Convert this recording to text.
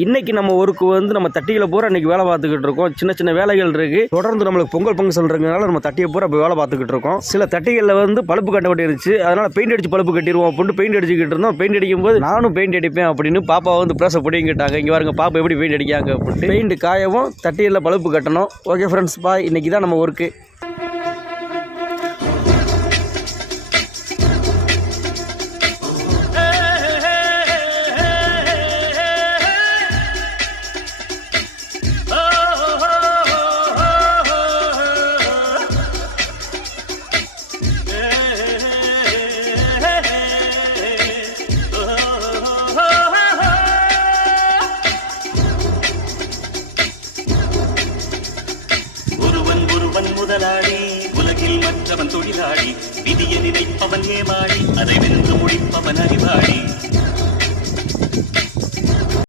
இன்னைக்கு நம்ம ஊருக்கு வந்து நம்ம தட்டிகளை பூரா இன்னைக்கு வேலை பார்த்துக்கிட்டு இருக்கோம். சின்ன சின்ன வேலைகள் இருக்கு. தொடர்ந்து நம்மளுக்கு பொங்கல் ஃபங்க்ஷன் இருக்கிறதுனால நம்ம தட்டியை பூரா இப்போ வேலை பார்த்துக்கிட்டு இருக்கோம். சில தட்டிகளில் வந்து பழுப்பு கட்ட வேண்டியிருச்சு. அதனால பெயிண்ட் அடிச்சு பழுப்பு கட்டிடுவோம் அப்படின்னு பெயிண்ட் அடிச்சுக்கிட்டு இருந்தோம். பெயிண்ட் அடிக்கும் போது நானும் பெயிண்ட் அடிப்பேன் அப்படின்னு பாப்பா வந்து பிரச பிடிங்கிட்டாங்க. இங்கே பாருங்க பாப்பா எப்படி பெயிண்ட் அடிக்காங்க அப்படின்ட்டு. பெயிண்ட் காயவும் தட்டியில் பழுப்பு கட்டணும். ஓகே ஃப்ரெண்ட்ஸ், பாய். இன்னைக்கு தான் நம்ம ஒர்க்கு. முதலாளி உலகில் மற்றவன் தொழிலாளி, விதியை நினைப்பவன் ஏமாளி, அதை வென்று முடிப்பவன் அறிவாளி.